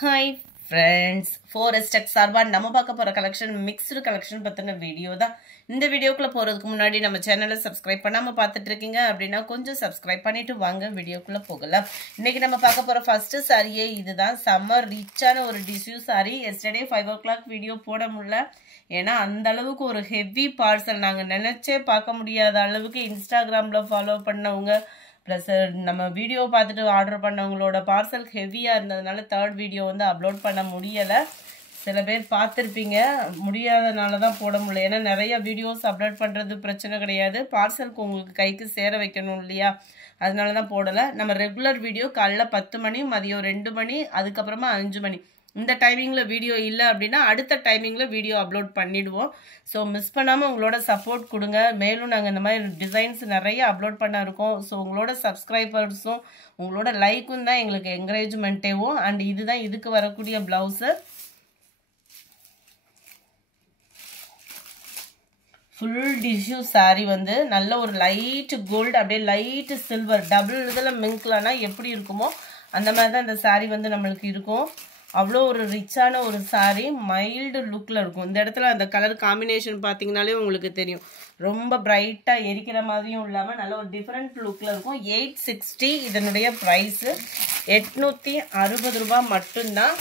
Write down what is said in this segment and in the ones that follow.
Hi friends, Forest Tech சார்பா நம்ம பார்க்க போற கலெக்ஷன் மிக்ஸ்டு கலெக்ஷன் பத்தின வீடியோ தான். இந்த வீடியோக்குள்ள போறதுக்கு முன்னாடி நம்ம சேனலை சப்ஸ்கிரைப் பண்ணாம பார்த்துட்டு இருக்கீங்க அப்படின்னா கொஞ்சம் சப்ஸ்கிரைப் பண்ணிட்டு வாங்க வீடியோக்குள்ள போகலாம். இன்னைக்கு நம்ம பார்க்க போற ஃபர்ஸ்ட் சாரியே இதுதான். சம்மர் ரிச்சான ஒரு tissue sorry. Yesterday 5 o'clock video போட முடியல, ஏன்னா அந்த அளவுக்கு ஒரு ஹெவி பார்சல் நாங்க நினைச்சே பார்க்க முடியாத அளவுக்கு இன்ஸ்டாகிராம்ல ஃபாலோ பண்ணவங்க ப்ளஸ் நம்ம வீடியோ பார்த்துட்டு ஆர்டர் பண்ணவங்களோட பார்சல் ஹெவியாக இருந்ததுனால தேர்ட் வீடியோ வந்து அப்லோட் பண்ண முடியலை. சில பேர் பார்த்துருப்பீங்க, முடியாதனால தான் போட முடியல. ஏன்னா நிறைய வீடியோஸ் அப்லோட் பண்ணுறது பிரச்சனை கிடையாது, பார்சலுக்கு உங்களுக்கு கைக்கு சேர வைக்கணும் இல்லையா, அதனால தான் போடலை. நம்ம ரெகுலர் வீடியோ காலைல 10 மணி, மதியம் 2 மணி, அதுக்கப்புறமா 5 மணி, இந்த டைமிங்கில் வீடியோ இல்லை அப்படின்னா அடுத்த டைமிங்கில் வீடியோ அப்லோட் பண்ணிவிடுவோம். ஸோ மிஸ் பண்ணாமல் உங்களோட சப்போர்ட் கொடுங்க. மேலும் நாங்கள் இந்த மாதிரி டிசைன்ஸ் நிறைய அப்லோட் பண்ண இருக்கோம். ஸோ உங்களோட சப்ஸ்கிரைபர்ஸும் உங்களோட லைக்கும் தான் எங்களுக்கு என்கரேஜ்மெண்ட்டேவும். அண்ட் இதுதான் இதுக்கு வரக்கூடிய ப்ளவுஸு. ஃபுல் டிஷ்யூ சாரி வந்து நல்ல ஒரு லைட் கோல்டு, அப்படியே லைட் சில்வர், டபுள் இதில் மிங்க்லனா எப்படி இருக்குமோ அந்த மாதிரி தான் இந்த சாரி வந்து நம்மளுக்கு இருக்கும். அவ்வளோ ஒரு ரிச்சான ஒரு சாரி, மைல்டு லுக்கில் இருக்கும். இந்த இடத்துல அந்த கலர் காம்பினேஷன் பார்த்தீங்கனாலே உங்களுக்கு தெரியும், ரொம்ப பிரைட்டாக எரிக்கிற மாதிரியும் இல்லாமல் நல்ல ஒரு டிஃப்ரெண்ட் லுக்கில் இருக்கும். 860 இதனுடைய ப்ரைஸு. 860 ரூபா மட்டும்தான்.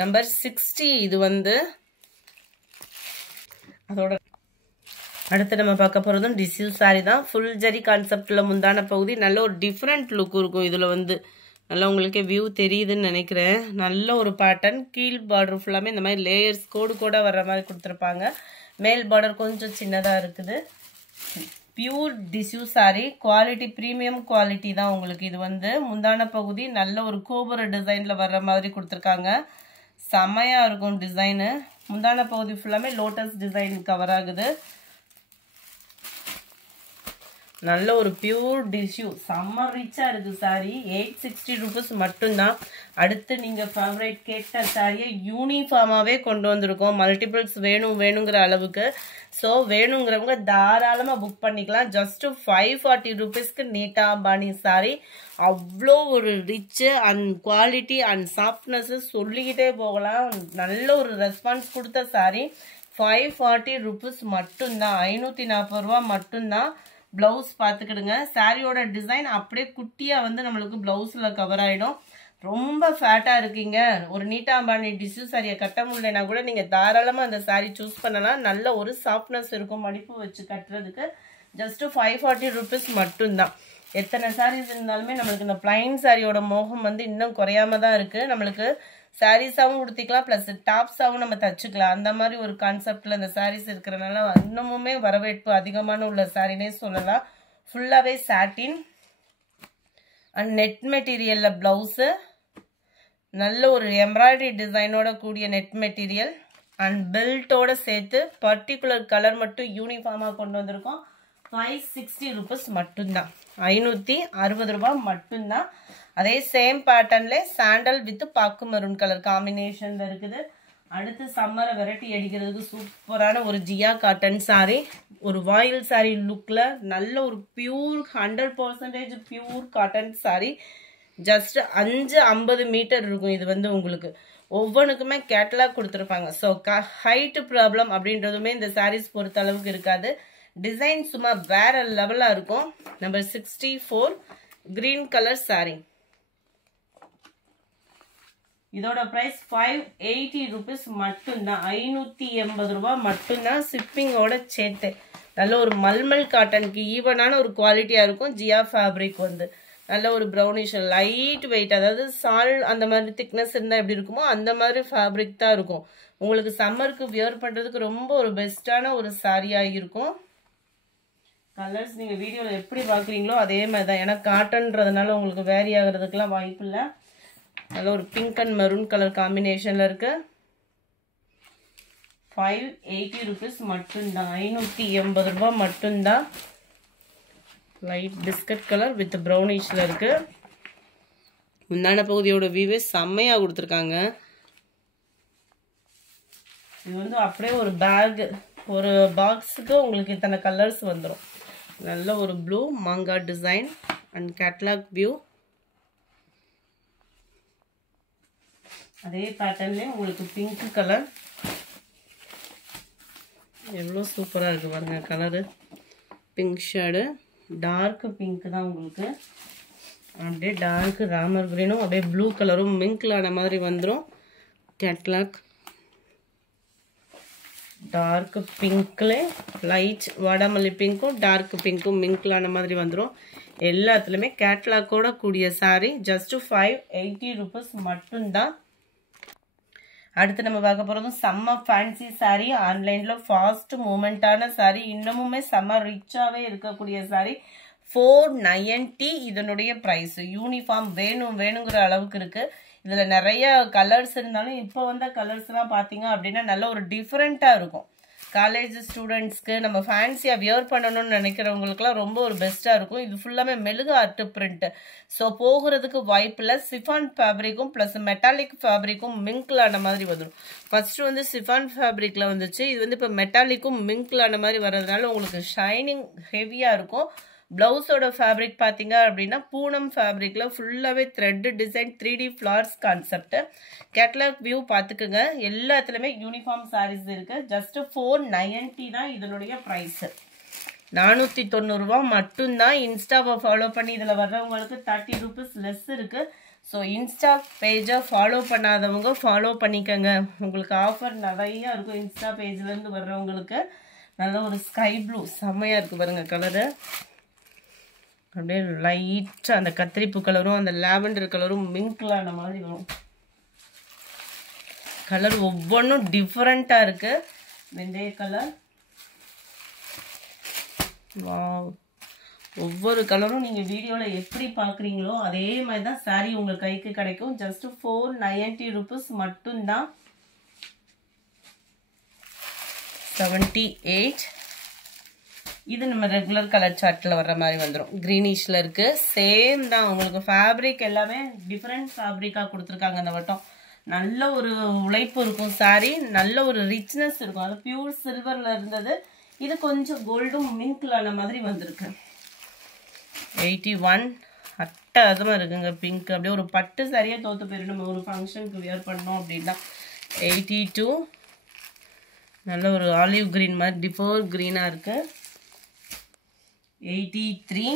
நம்பர் 60 இது வந்து. அதோட அடுத்து நம்ம பார்க்க போகிறதும் டிஷ்யூ சாரி தான். ஃபுல் ஜரி கான்செப்டில் முந்தான பகுதி, நல்ல ஒரு டிஃப்ரெண்ட் லுக் இருக்கும். இதில் வந்து நல்லா உங்களுக்கு வியூ தெரியுதுன்னு நினைக்கிறேன். நல்ல ஒரு பேட்டர்ன், கீழ் பார்டர் ஃபுல்லாமே இந்த மாதிரி லேயர்ஸ் கோடு கூட வர்ற மாதிரி கொடுத்துருப்பாங்க. மேல் பார்டர் கொஞ்சம் சின்னதாக இருக்குது. Pure tissue sorry, quality premium quality தான் உங்களுக்கு. இது வந்து முந்தான பகுதி நல்ல ஒரு கோபுர டிசைனில் வர்ற மாதிரி கொடுத்துருக்காங்க. செமையாக இருக்கும் டிசைனு. முந்தான பகுதி ஃபுல்லாமே லோட்டஸ் டிசைன் கவர் ஆகுது. நல்ல ஒரு பியூர் டிஷ்யூ, செம்ம ரிச்சாக இருக்குது சாரி. 860 ருபீஸ் மட்டும்தான். அடுத்து நீங்கள் ஃபேவரேட் கேட்ட சாரியை யூனிஃபார்மாகவே கொண்டு வந்திருக்கோம். மல்டிபிள்ஸ் வேணுங்கிற அளவுக்கு. ஸோ வேணுங்கிறவங்க தாராளமாக புக் பண்ணிக்கலாம். ஜஸ்ட்டு 540 ருபீஸ்க்கு நீட்டா அம்பானி சாரி. அவ்வளோ ஒரு rich and quality and softness சொல்லிக்கிட்டே போகலாம். நல்ல ஒரு ரெஸ்பான்ஸ் கொடுத்த சாரி. 540 ருபீஸ் மட்டும்தான், 540 ரூபா மட்டும்தான். ப்ளவுஸ் பார்த்துக்கிடுங்க. சாரியோட டிசைன் அப்படியே குட்டியாக வந்து நம்மளுக்கு ப்ளவுஸில் கவர் ஆகிடும். ரொம்ப ஃபேட்டாக இருக்கீங்க, ஒரு நீட்டாம்பானி டிஷ்யூ சாரியை கட்ட முடியலனா கூட நீங்கள் தாராளமாக அந்த சாரி சூஸ் பண்ணலாம். நல்ல ஒரு சாஃப்ட்னஸ் இருக்கும் மடிப்பு வச்சு கட்டுறதுக்கு. ஜஸ்ட்டு 540 ருபீஸ் மட்டும்தான். எத்தனை சாரீஸ் இருந்தாலுமே நம்மளுக்கு இந்த பிளைன் சாரியோட மோகம் வந்து இன்னும் குறையாம தான் இருக்குது. நம்மளுக்கு சாரீஸாகவும் கொடுத்திக்கலாம், ப்ளஸ் டாப்ஸாகவும் நம்ம தச்சுக்கலாம். அந்த மாதிரி ஒரு கான்செப்டில் இந்த சாரீஸ் இருக்கிறனால இன்னமுமே வரவேற்பு அதிகமான உள்ள சாரினே சொல்லலாம். ஃபுல்லாகவே சாட்டின் அண்ட் நெட் மெட்டீரியலில் ப்ளவுஸு, நல்ல ஒரு எம்ப்ராய்டரி டிசைனோட கூடிய நெட் மெட்டீரியல் அண்ட் பெல்ட்டோட சேர்த்து பர்டிகுலர் கலர் மட்டும் யூனிஃபார்மாக கொண்டு வந்திருக்கோம். 560 ருபீஸ் மட்டும்தான், 560 ரூபா மட்டும்தான். அதே சேம் பேட்டர்ன்ல சாண்டல் வித் பாக்கு மெரூன் கலர் காம்பினேஷன்ல இருக்குது. அடுத்து சம்மரை வெரைட்டி அடிக்கிறதுக்கு சூப்பரான ஒரு ஜியா காட்டன் சாரி, ஒரு வாயில் சாரி லுக்ல நல்ல ஒரு pure 100% pure cotton sari. Just 550 meter இருக்கும். இது வந்து உங்களுக்கு ஒவ்வொன்றுக்குமே கேட்டலாக் கொடுத்துருப்பாங்க. ஸோ ஹைட் ப்ராப்ளம் அப்படின்றதுமே இந்த சாரீஸ் பொறுத்த அளவுக்கு இருக்காது. டிசைன் சும்மா வேற லெவலாக இருக்கும். Number 64 green colour sorry. இதோட பிரைஸ் 580 ருபீஸ் மட்டும்தான், 580 ரூபா மட்டும்தான் ஷிப்பிங்கோட சேர்த்து. நல்ல ஒரு மல்மல் காட்டனுக்கு ஈவனான ஒரு குவாலிட்டியாக இருக்கும். ஜியா ஃபேப்ரிக் வந்து நல்ல ஒரு ப்ரௌனிஷ் லைட் வெயிட், அதாவது சால் அந்த மாதிரி திக்னஸ் இருந்தால் எப்படி இருக்குமோ அந்த மாதிரி ஃபேப்ரிக் தான் இருக்கும். உங்களுக்கு சம்மருக்கு வியர் பண்ணுறதுக்கு ரொம்ப ஒரு பெஸ்ட்டான ஒரு சாரியாக இருக்கும். கலர்ஸ் நீங்கள் வீடியோவில் எப்படி பார்க்குறீங்களோ அதே மாதிரி தான், ஏன்னா காட்டன்றதுனால உங்களுக்கு வேரி ஆகிறதுக்கெலாம் வாய்ப்பு இல்லை. நல்ல ஒரு பிங்க் அண்ட் மெரூன் கலர் காம்பினேஷனில் இருக்கு. 580 ருபீஸ் மட்டும்தான், 580 ரூபா மட்டும்தான். லைட் பிஸ்கட் கலர் வித் ப்ரௌனிஷில் இருக்கு. முந்தான பகுதியோட வியூவே செம்மையாக கொடுத்துருக்காங்க. இது வந்து அப்படியே ஒரு பேக், ஒரு பாக்ஸுக்கு உங்களுக்கு இத்தனை கலர்ஸ் வந்துடும். நல்ல ஒரு ப்ளூ மாங்கா டிசைன் அண்ட் கேட்லாக் வியூ. அதே பேட்டர்ன்லேயே உங்களுக்கு பிங்க் கலர் எவ்வளோ சூப்பராக இருக்குது பாருங்க. Colour pink shade, dark pink தான் உங்களுக்கு. அப்படியே டார்க் ராமர் கிரீனும் அப்படியே ப்ளூ கலரும் மிங்க்ல ஆன மாதிரி வந்துடும். கேட்லாக் டார்க் பிங்க்ல லைட் வாடாமல்லி பிங்க்கும் டார்க் பிங்க்கும் மிங்க்ல ஆன மாதிரி வந்துடும். எல்லாத்துலேயுமே கேட்லாக்கோட கூடிய சாரீ. ஜஸ்ட் 580 rupees மட்டும்தான். அடுத்து நம்ம பார்க்க போகிறதும் செம்ம ஃபேன்சி சாரீ. ஆன்லைனில் ஃபாஸ்ட் மூமெண்ட்டான சாரீ, இன்னமுமே செம்ம ரிச்சாகவே இருக்கக்கூடிய சாரீ. 490 இதனுடைய ப்ரைஸ். யூனிஃபார்ம் வேணுங்கிற அளவுக்கு இருக்குது. இதில் நிறைய கலர்ஸ் இருந்தாலும் இப்போ வந்த கலர்ஸ்லாம் பார்த்தீங்க அப்படின்னா நல்ல ஒரு டிஃப்ரெண்ட்டாக இருக்கும். காலேஜ் ஸ்டூடெண்ட்ஸ்க்கு நம்ம ஃபேன்சியாக வியர் பண்ணணும்னு நினைக்கிறவங்களுக்குலாம் ரொம்ப ஒரு பெஸ்ட்டாக இருக்கும். இது ஃபுல்லாமே மெழுகு ஆர்ட் பிரிண்ட். ஸோ போகிறதுக்கு வாய்ப்பில்லை. சிஃபான் ஃபேப்ரிக்கும் ப்ளஸ் மெட்டாலிக் ஃபேப்ரிக்கும் மிங்க்லான மாதிரி வந்துடும். ஃபர்ஸ்ட் வந்து சிஃபான் ஃபேப்ரிக்கில் வந்துச்சு. இது வந்து இப்போ மெட்டாலிக்கும் மிங்க்லான மாதிரி வர்றதுனால உங்களுக்கு ஷைனிங் ஹெவியாக இருக்கும். ப்ளவுஸோட ஃபேப்ரிக் பார்த்தீங்க அப்படின்னா பூனம் ஃபேப்ரிக்கில் ஃபுல்லாகவே thread design 3D flowers concept. Catalogue view பார்த்துக்குங்க. எல்லாத்துலேயுமே யூனிஃபார்ம் சாரீஸ் இருக்குது. ஜஸ்ட் 490 தான் இதனுடைய ப்ரைஸு. 490 மட்டும்தான். இன்ஸ்டாவை ஃபாலோ பண்ணி இதில் வர்றவங்களுக்கு 30 rupees லெஸ் இருக்குது. ஸோ இன்ஸ்டா பேஜை ஃபாலோ பண்ணாதவங்க ஃபாலோ பண்ணிக்கோங்க. உங்களுக்கு ஆஃபர் நிறையா இருக்கும். இன்ஸ்டா பேஜ்லேருந்து வர்றவங்களுக்கு நல்ல ஒரு ஸ்கை ப்ளூ செம்மையாக இருக்குது பாருங்கள் கலரு. அப்படியே லைட்டாக அந்த கத்திரிப்பு கலரும் அந்த லாவெண்டர் கலரும் மிங்க்லான மாதிரி வரும். கலர் ஒவ்வொன்றும் டிஃப்ரெண்ட்டாக இருக்குது. வெந்தய கலர், வாவ். ஒவ்வொரு கலரும் நீங்கள் வீடியோவில் எப்படி பார்க்குறீங்களோ அதே மாதிரி தான் சாரீ உங்கள் கைக்கு கிடைக்கும். ஜஸ்ட் 490 rupees மட்டும்தான். 78. இது நம்ம ரெகுலர் கலர் சார்ட்டில் வர்ற மாதிரி வந்துடும். க்ரீனிஷில் இருக்குது. சேம் தான். உங்களுக்கு ஃபேப்ரிக் எல்லாமே டிஃப்ரெண்ட் ஃபேப்ரிக்காக கொடுத்துருக்காங்க இந்த வட்டம். நல்ல ஒரு உழைப்பு இருக்கும் சாரீ. நல்ல ஒரு ரிச்னஸ் இருக்கும். அது பியூர் சில்வரில் இருந்தது. இது கொஞ்சம் கோல்டும் மிங்க்லான மாதிரி வந்திருக்கு. 81. அட்டகாசமாக இருக்குங்க பிங்க். அப்படியே ஒரு பட்டு சாரியே தோற்று போயிடும் நம்ம ஒரு ஃபங்க்ஷனுக்கு வியர் பண்ணோம் அப்படின்னா. 82. நல்ல ஒரு ஆலிவ் க்ரீன் மாதிரி டிஃபோர் க்ரீனாக இருக்குது. 83.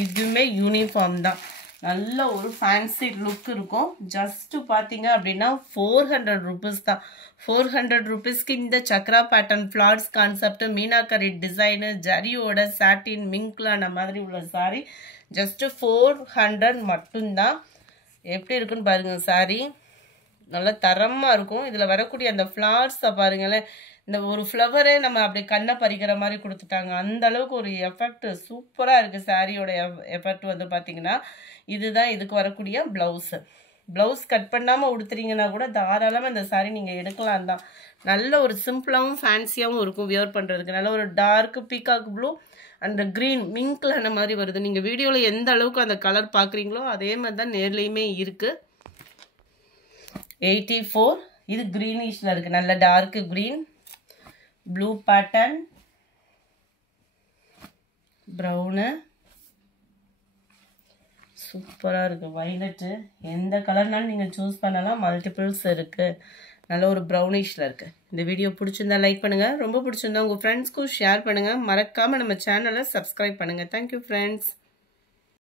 இதுவுமே யூனிஃபார்ம் தான். நல்ல ஒரு ஃபேன்சி லுக் இருக்கும். ஜஸ்ட்டு பார்த்தீங்க அப்படின்னா 400 rupees தான். 400 rupeesக்கு இந்த chakra pattern flowers concept meenakari design ஜரியோட சாட்டின் மிங்க்லான மாதிரி உள்ள சாரீ. ஜஸ்ட்டு 400 மட்டும்தான். எப்படி இருக்குன்னு பாருங்க சாரீ. நல்லா தரமாக இருக்கும். இதில் வரக்கூடிய அந்த ஃப்ளார்ஸை பாருங்களேன். இந்த ஒரு ஃப்ளவரே நம்ம அப்படி கண்ணை பறிக்கிற மாதிரி கொடுத்துட்டாங்க. அந்த அளவுக்கு ஒரு எஃபெக்ட் சூப்பராக இருக்குது சாரியோட எஃபெக்ட் வந்து பார்த்தீங்கன்னா. இதுதான் இதுக்கு வரக்கூடிய ப்ளவுஸு. ப்ளவுஸ் கட் பண்ணாமல் உடுத்துறீங்கன்னா கூட தாராளமாக இந்த சாரீ நீங்கள் எடுக்கலாம் தான். நல்ல ஒரு சிம்பிளாகவும் ஃபேன்சியாகவும் இருக்கும் வியர் பண்ணுறதுக்கு. நல்ல ஒரு டார்க் பீகாக் ப்ளூ அந்த க்ரீன் மிங்க்ல அந்த மாதிரி வருது. நீங்கள் வீடியோவில் எந்த அளவுக்கு அந்த கலர் பார்க்குறீங்களோ அதே மாதிரி தான் நேர்லேயுமே இருக்குது. 84. இது க்ரீனிஷில் இருக்குது. நல்ல dark green, blue pattern, brown, சூப்பராக இருக்குது. வைலட்டு. எந்த கலர்னாலும் நீங்கள் சூஸ் பண்ணலாம். மல்டிபிள்ஸ் இருக்குது. நல்ல ஒரு ப்ரௌனிஷில் இருக்குது. இந்த வீடியோ பிடிச்சிருந்தா லைக் பண்ணுங்கள். ரொம்ப பிடிச்சிருந்தா உங்கள் ஃப்ரெண்ட்ஸ்க்கும் ஷேர் பண்ணுங்கள். மறக்காமல் நம்ம சேனலை சப்ஸ்கிரைப் பண்ணுங்கள். Thank you friends.